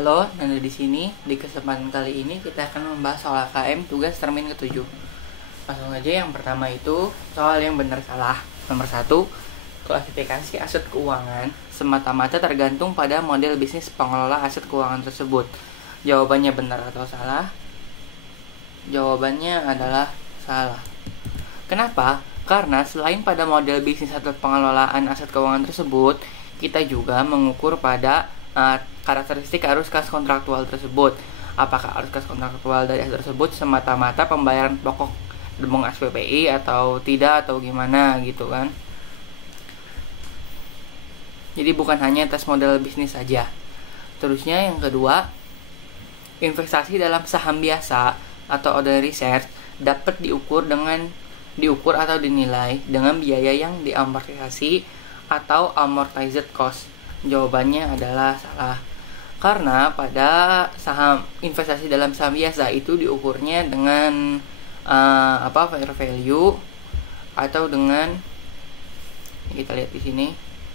Halo, Nanda di sini. Di kesempatan kali ini kita akan membahas soal KM tugas termin ke-7. Langsung aja, yang pertama itu soal yang benar salah. Nomor 1, klasifikasi aset keuangan semata-mata tergantung pada model bisnis pengelola aset keuangan tersebut. Jawabannya benar atau salah? Jawabannya adalah salah. Kenapa? Karena selain pada model bisnis atau pengelolaan aset keuangan tersebut, kita juga mengukur pada karakteristik arus kas kontraktual tersebut. Apakah arus kas kontraktual dari aset tersebut semata-mata pembayaran pokok debong SPPI atau tidak, atau gimana gitu kan. Jadi bukan hanya tes model bisnis saja. Terusnya yang kedua, investasi dalam saham biasa atau ordinary shares dapat diukur atau dinilai dengan biaya yang diamortisasi atau amortized cost. Jawabannya adalah salah. Karena pada saham investasi dalam saham biasa itu diukurnya dengan fair value, atau dengan, kita lihat di sini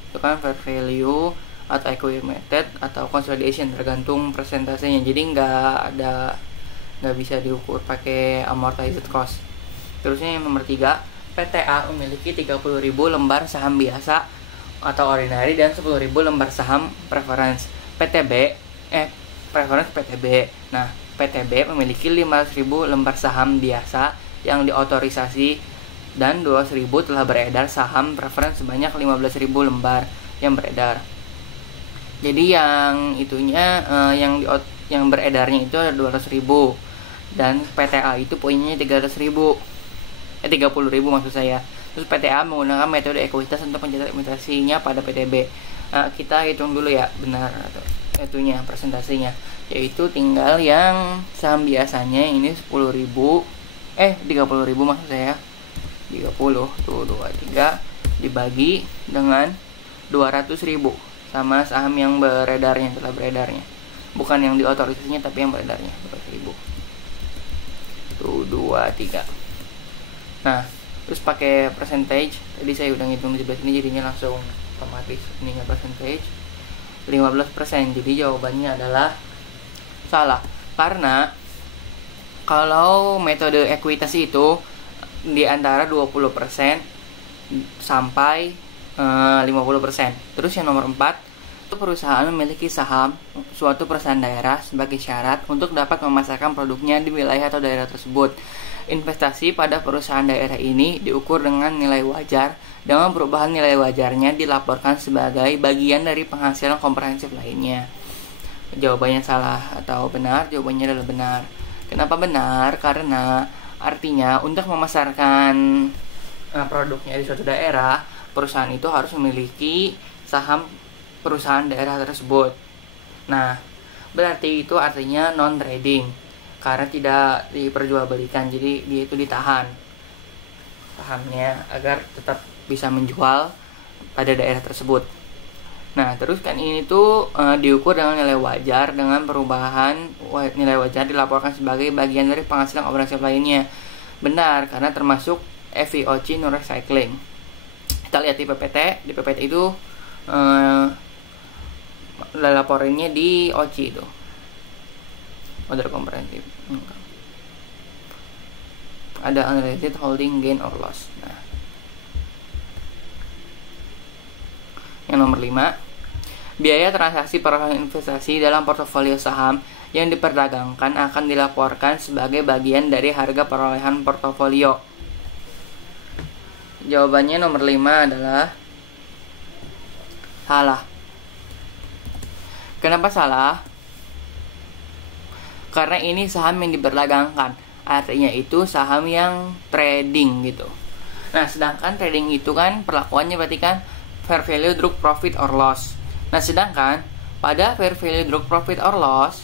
itu kan fair value atau equity method atau consolidation, tergantung persentasenya. Jadi nggak bisa diukur pakai amortized cost. Terusnya yang nomor 3, PTA memiliki 30.000 lembar saham biasa atau ordinary dan 10.000 lembar saham preference preference PTB. Nah, PTB memiliki 500.000 lembar saham biasa yang diotorisasi dan 200.000 telah beredar saham preference sebanyak 15.000 lembar yang beredar. Jadi yang beredarnya itu ada 200.000 dan PTA itu poinnya 30.000 maksud saya. Terus PTA menggunakan metode ekuitas untuk mencatat imitasinya pada PTB. Nah, kita hitung dulu ya benar atau itunya presentasinya, yaitu tinggal yang saham biasanya ini 30.000 maksud saya. 30 tuh 23 dibagi dengan 200.000 sama saham yang telah beredarnya. Bukan yang diotorisasinya tapi yang beredarnya 200.000. Tuh 23. Nah, terus pakai percentage, tadi saya udah ngitung di sebelah sini, jadinya langsung otomatis ininya percentage 15%. Jadi jawabannya adalah salah. Karena kalau metode ekuitas itu di antara 20% sampai 50%. Terus yang nomor 4, itu perusahaan memiliki saham suatu perusahaan daerah sebagai syarat untuk dapat memasarkan produknya di wilayah atau daerah tersebut. Investasi pada perusahaan daerah ini diukur dengan nilai wajar. Dengan perubahan nilai wajarnya dilaporkan sebagai bagian dari penghasilan komprehensif lainnya. Jawabannya salah atau benar? Jawabannya adalah benar. Kenapa benar? Karena artinya untuk memasarkan produknya di suatu daerah, perusahaan itu harus memiliki saham perusahaan daerah tersebut. Nah, berarti itu artinya non-trading. Karena tidak diperjualbelikan, jadi dia itu ditahan sahamnya agar tetap bisa menjual pada daerah tersebut. Nah, terus kan ini tuh diukur dengan nilai wajar. Dengan perubahan nilai wajar dilaporkan sebagai bagian dari penghasilan operasional lainnya. Benar, karena termasuk FVOC non recycling. Kita lihat di PPT. Di PPT itu laporannya di OC itu, order komprehensif. Ada unrealized holding gain or loss. Nah, yang nomor 5, biaya transaksi perolehan investasi dalam portofolio saham yang diperdagangkan akan dilaporkan sebagai bagian dari harga perolehan portofolio. Jawabannya nomor 5 adalah salah. Kenapa salah? Karena ini saham yang diperdagangkan, artinya itu saham yang trading gitu. Nah, sedangkan trading itu kan perlakuannya berarti kan fair value through profit or loss. Nah, sedangkan pada fair value through profit or loss,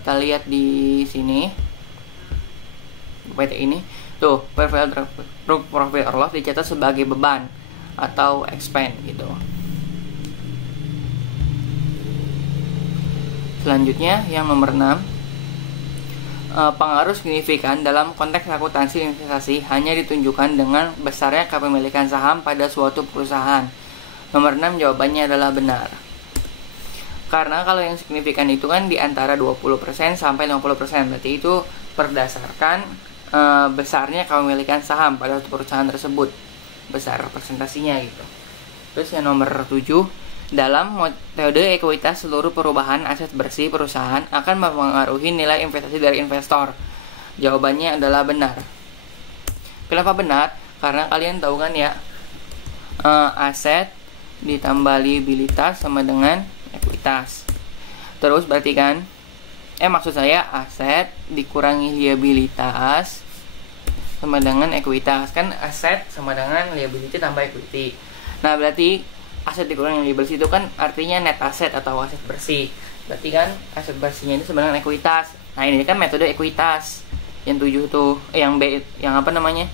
kita lihat di sini PT ini tuh, fair value through profit or loss dicatat sebagai beban atau expense gitu. Selanjutnya yang nomor 6, pengaruh signifikan dalam konteks akuntansi investasi hanya ditunjukkan dengan besarnya kepemilikan saham pada suatu perusahaan. Nomor 6 jawabannya adalah benar. Karena kalau yang signifikan itu kan di antara 20% sampai 50%. Berarti itu berdasarkan besarnya kepemilikan saham pada perusahaan tersebut. Besar presentasinya gitu. Terus yang nomor 7, dalam metode ekuitas seluruh perubahan aset bersih perusahaan akan mempengaruhi nilai investasi dari investor. Jawabannya adalah benar. Kenapa benar? Karena kalian tahu kan ya, aset ditambah liabilitas sama dengan ekuitas. Terus berarti kan, maksud saya aset dikurangi liabilitas sama dengan ekuitas. Kan aset sama dengan liability tambah equity. Nah berarti aset dikurangi liabilitas itu kan artinya net aset atau aset bersih. Berarti kan aset bersihnya itu sama dengan ekuitas. Nah ini kan metode ekuitas. Yang 7 tuh, yang B, yang apa namanya?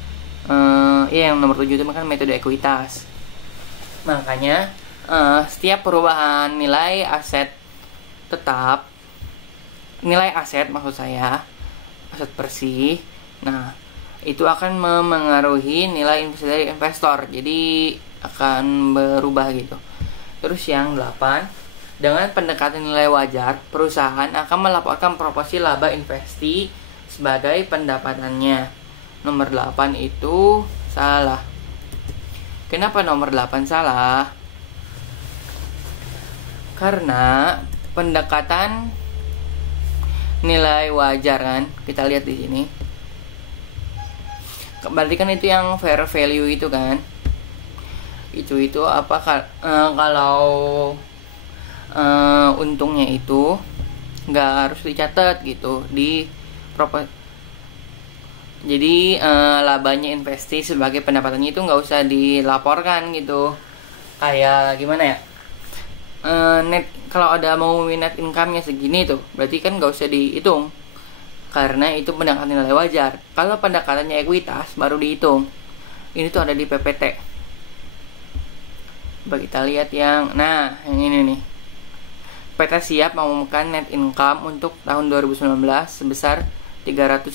Yang nomor 7 itu kan metode ekuitas. Makanya setiap perubahan nilai aset tetap, nilai aset maksud saya, aset bersih, nah itu akan memengaruhi nilai investasi dari investor. Jadi akan berubah gitu. Terus yang 8, dengan pendekatan nilai wajar, perusahaan akan melaporkan proporsi laba investasi sebagai pendapatannya. Nomor 8 itu salah. Kenapa nomor 8 salah? Karena pendekatan nilai wajar kan, kita lihat di sini. Berarti kan itu yang fair value itu kan. Itu apa kalau untungnya itu nggak harus dicatat gitu di jadi labanya investasi sebagai pendapatannya itu nggak usah dilaporkan gitu. Kayak gimana ya, net kalau ada mau net income-nya segini tuh berarti kan nggak usah dihitung karena itu pendekatan nilai wajar. Kalau pendekatannya ekuitas baru dihitung. Ini tuh ada di PPT. Coba kita lihat yang ini nih. PT siap mengumumkan net income untuk tahun 2019 sebesar 300.000.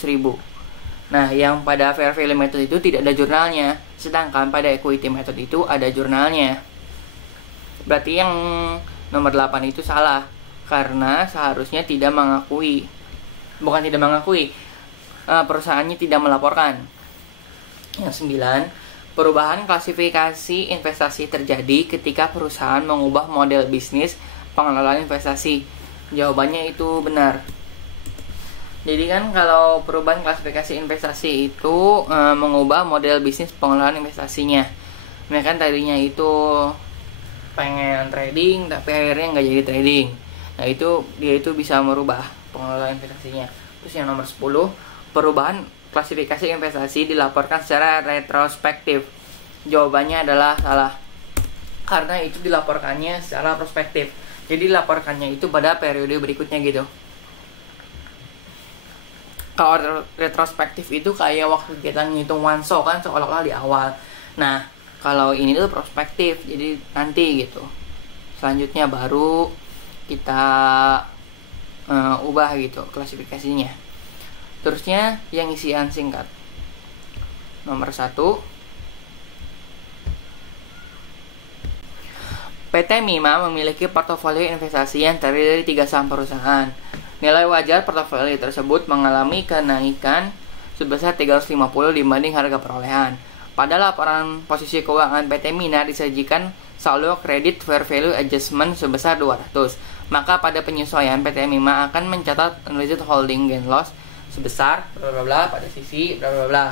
Nah, yang pada fair value method itu tidak ada jurnalnya, sedangkan pada equity method itu ada jurnalnya. Berarti yang nomor 8 itu salah, karena seharusnya tidak mengakui. Bukan tidak mengakui, perusahaannya tidak melaporkan. Yang 9, perubahan klasifikasi investasi terjadi ketika perusahaan mengubah model bisnis pengelolaan investasi. Jawabannya itu benar. Jadi kan kalau perubahan klasifikasi investasi itu mengubah model bisnis pengelolaan investasinya. Mereka kan tadinya itu pengen trading tapi akhirnya nggak jadi trading. Nah itu dia itu bisa merubah pengelolaan investasinya. Terus yang nomor 10, perubahan klasifikasi investasi dilaporkan secara retrospektif. Jawabannya adalah salah, karena itu dilaporkannya secara prospektif. Jadi dilaporkannya itu pada periode berikutnya gitu. Kalau retrospektif itu kayak waktu kita ngitung one shot kan seolah-olah di awal. Nah kalau ini tuh prospektif, jadi nanti gitu. Selanjutnya baru kita ubah gitu klasifikasinya. Terusnya yang isian singkat. Nomor 1, PT Mima memiliki portofolio investasi yang terdiri dari 3 saham perusahaan. Nilai wajar portofolio tersebut mengalami kenaikan sebesar 350 dibanding harga perolehan. Pada laporan posisi keuangan PT Mina disajikan saldo kredit fair value adjustment sebesar 200. Maka pada penyesuaian PT Mima akan mencatat unrealized holding gain loss sebesar bla bla bla pada sisi bla bla bla.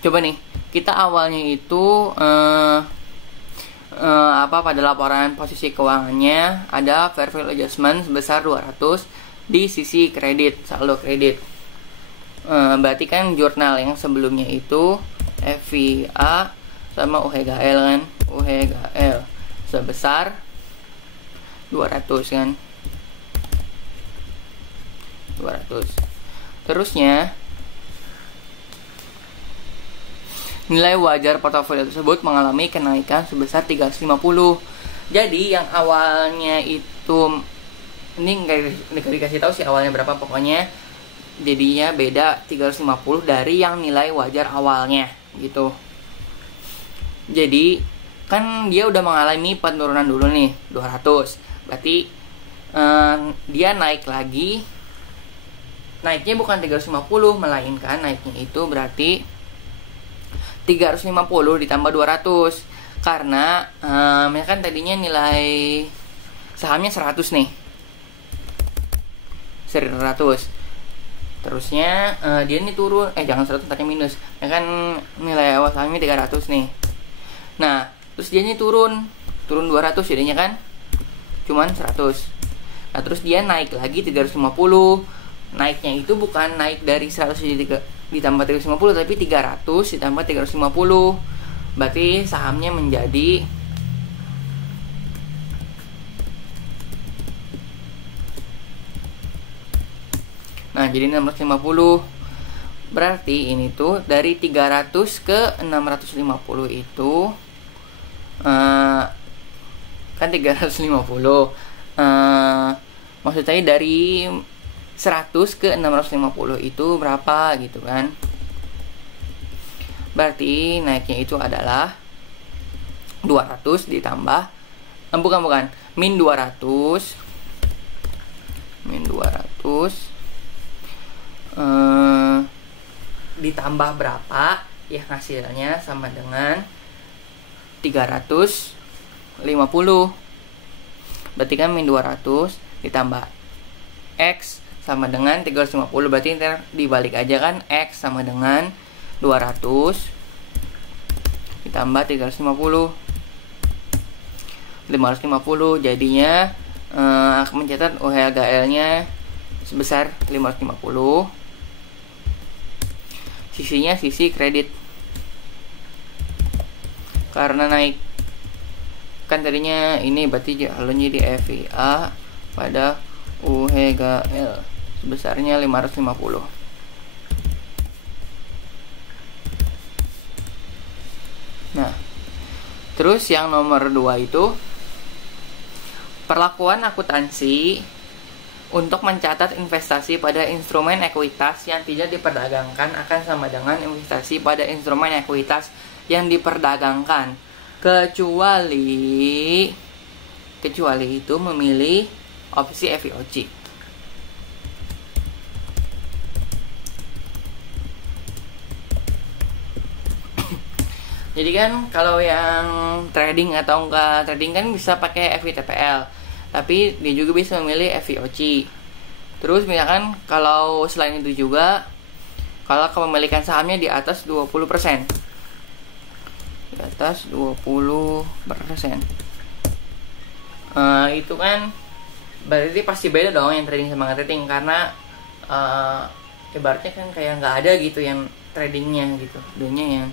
Coba nih, kita awalnya itu pada laporan posisi keuangannya ada fair value adjustment sebesar 200 di sisi kredit, saldo kredit. Berarti kan jurnal yang sebelumnya itu FVA sama UHGL kan, UHGL sebesar 200 kan, 200. Terusnya nilai wajar portofolio tersebut mengalami kenaikan sebesar 350. Jadi yang awalnya itu ini nggak dikasih tahu sih awalnya berapa, pokoknya jadinya beda 350 dari yang nilai wajar awalnya gitu. Jadi kan dia udah mengalami penurunan dulu nih 200, berarti dia naik lagi. Naiknya bukan 350, melainkan naiknya itu berarti 350 ditambah 200. Karena kan tadinya nilai sahamnya 100 nih, 100. Terusnya dia ini turun, jangan 100, tadi minus. Ya kan nilai awal sahamnya 300 nih. Nah, terus dia ini turun 200, jadinya kan cuman 100. Nah, terus dia naik lagi 350. Naiknya itu bukan naik dari 100 ditambah 350, tapi 300 ditambah 350. Berarti sahamnya menjadi jadi 650. Berarti ini tuh dari 300 ke 650 itu kan 350. Maksud saya dari 100 ke 650 itu berapa gitu kan. Berarti naiknya itu adalah 200 ditambah min 200 ditambah berapa ya, hasilnya sama dengan 350. Berarti kan min 200 ditambah X sama dengan 350. Berarti ntar dibalik aja kan, X sama dengan 200 ditambah 350, 550. Jadinya akan mencatat UHLGL nya sebesar 550. Sisinya sisi kredit, karena naik kan tadinya ini, berarti jalurnya di FIA pada UHGL sebesarnya 550. Nah, terus yang nomor 2 itu perlakuan akuntansi untuk mencatat investasi pada instrumen ekuitas yang tidak diperdagangkan akan sama dengan investasi pada instrumen ekuitas yang diperdagangkan, kecuali itu memilih opsi FIOC. Jadi kan kalau yang trading atau enggak trading kan bisa pakai FITPL, tapi dia juga bisa memilih FIOC. Terus misalkan kalau selain itu juga, kalau kepemilikan sahamnya di atas 20%, di atas 20%, itu kan berarti pasti beda dong yang trading sama nggak trading, karena ibaratnya kan kayak nggak ada gitu yang tradingnya gitu, dunia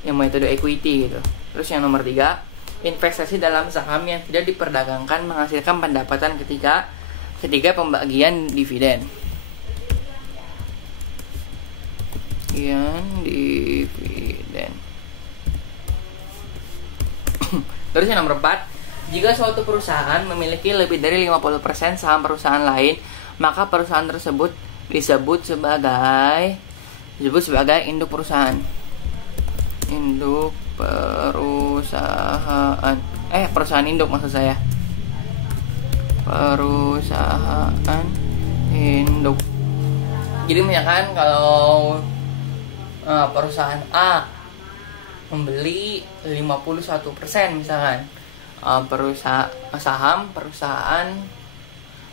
yang metode equity gitu. Terus yang nomor 3, investasi dalam saham yang tidak diperdagangkan menghasilkan pendapatan ketika pembagian dividen. Terus yang nomor 4, jika suatu perusahaan memiliki lebih dari 50% saham perusahaan lain, maka perusahaan tersebut disebut sebagai induk perusahaan. Induk perusahaan. Perusahaan induk maksud saya. Perusahaan induk. Jadi misalkan kalau perusahaan A membeli 51% misalkan saham perusahaan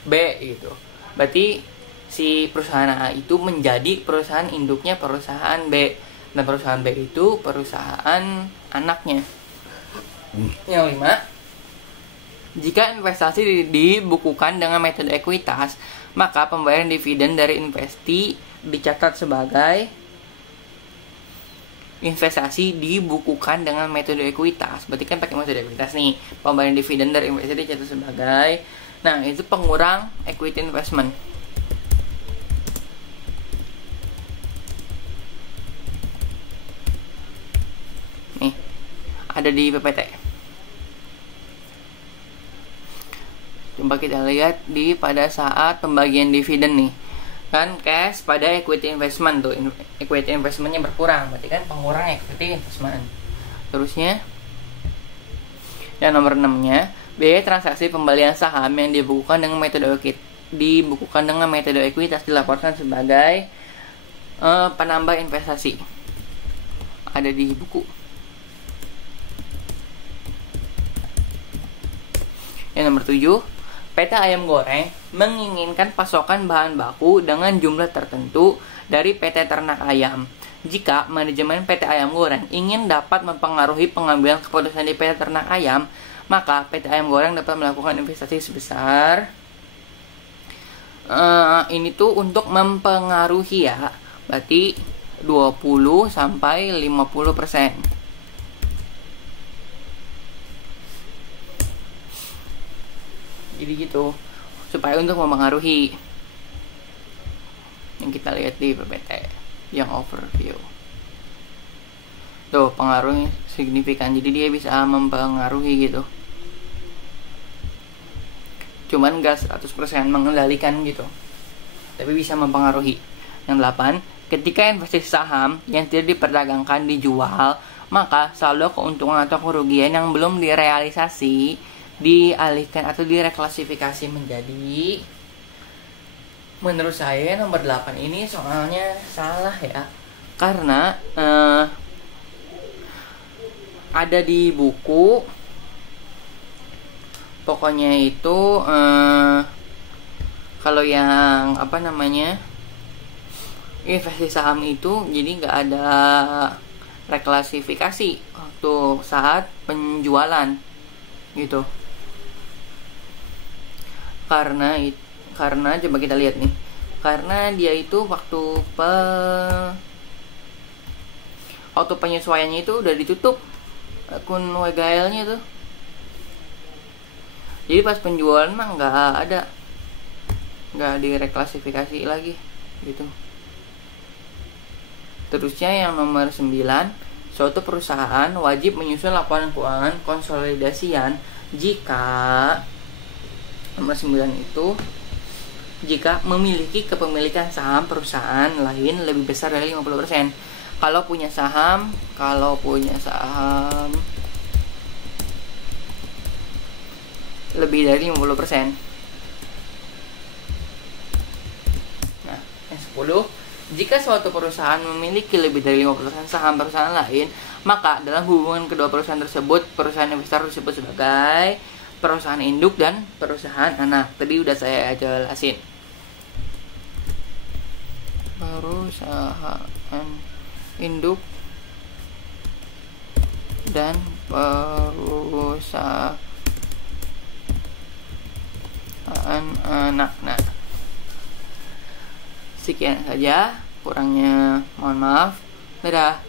B gitu. Berarti si perusahaan A itu menjadi perusahaan induknya perusahaan B, dan perusahaan B itu perusahaan anaknya. Yang 5, jika investasi dibukukan dengan metode ekuitas, maka pembayaran dividen dari investasi dicatat sebagai investasi dibukukan dengan metode ekuitas. Berarti kan pakai metode ekuitas nih, pembayaran dividen dari investasi dicatat sebagai, nah itu pengurang equity investment. Nih ada di PPT. Coba kita lihat pada saat pembagian dividen nih, kan cash pada equity investment tuh, equity investmentnya berkurang, berarti kan pengurang equity investment. Terusnya, yang nomor 6-nya, biaya transaksi pembelian saham yang dibukukan dengan metode ekuitas dilaporkan sebagai penambah investasi. Ada di buku. Yang nomor 7, PT Ayam Goreng menginginkan pasokan bahan baku dengan jumlah tertentu dari PT Ternak Ayam. Jika manajemen PT Ayam Goreng ingin dapat mempengaruhi pengambilan keputusan di PT Ternak Ayam, maka PT Ayam Goreng dapat melakukan investasi sebesar ini tuh untuk mempengaruhi ya. Berarti 20 sampai 50%. Jadi gitu, supaya untuk mempengaruhi. Yang kita lihat di PPT yang overview. Tuh, pengaruhnya signifikan. Jadi dia bisa mempengaruhi gitu. Cuman gak 100% mengendalikan gitu, tapi bisa mempengaruhi. Yang 8, ketika investasi saham yang tidak diperdagangkan dijual, maka saldo keuntungan atau kerugian yang belum direalisasi dialihkan atau direklasifikasi menjadi, menurut saya nomor 8 ini soalnya salah ya, karena ada di buku pokoknya itu kalau yang investasi saham itu jadi nggak ada reklasifikasi waktu saat penjualan gitu. Karena coba kita lihat nih, karena dia itu waktu penyesuaiannya itu udah ditutup akun WGL-nya tuh. Jadi pas penjualan mah nggak direklasifikasi lagi gitu. Terusnya yang nomor 9, suatu perusahaan wajib menyusun laporan keuangan konsolidasian jika nomor 9 itu jika memiliki kepemilikan saham perusahaan lain lebih besar dari 50%. Kalau punya saham lebih dari 50%. Nah, yang 10, jika suatu perusahaan memiliki lebih dari 50% saham perusahaan lain, maka dalam hubungan kedua perusahaan tersebut, perusahaan investor disebut sebagai perusahaan induk dan perusahaan anak. Tadi udah saya jelasin. Perusahaan induk dan perusahaan anak. Nah, sekian saja, kurangnya mohon maaf. Dadah.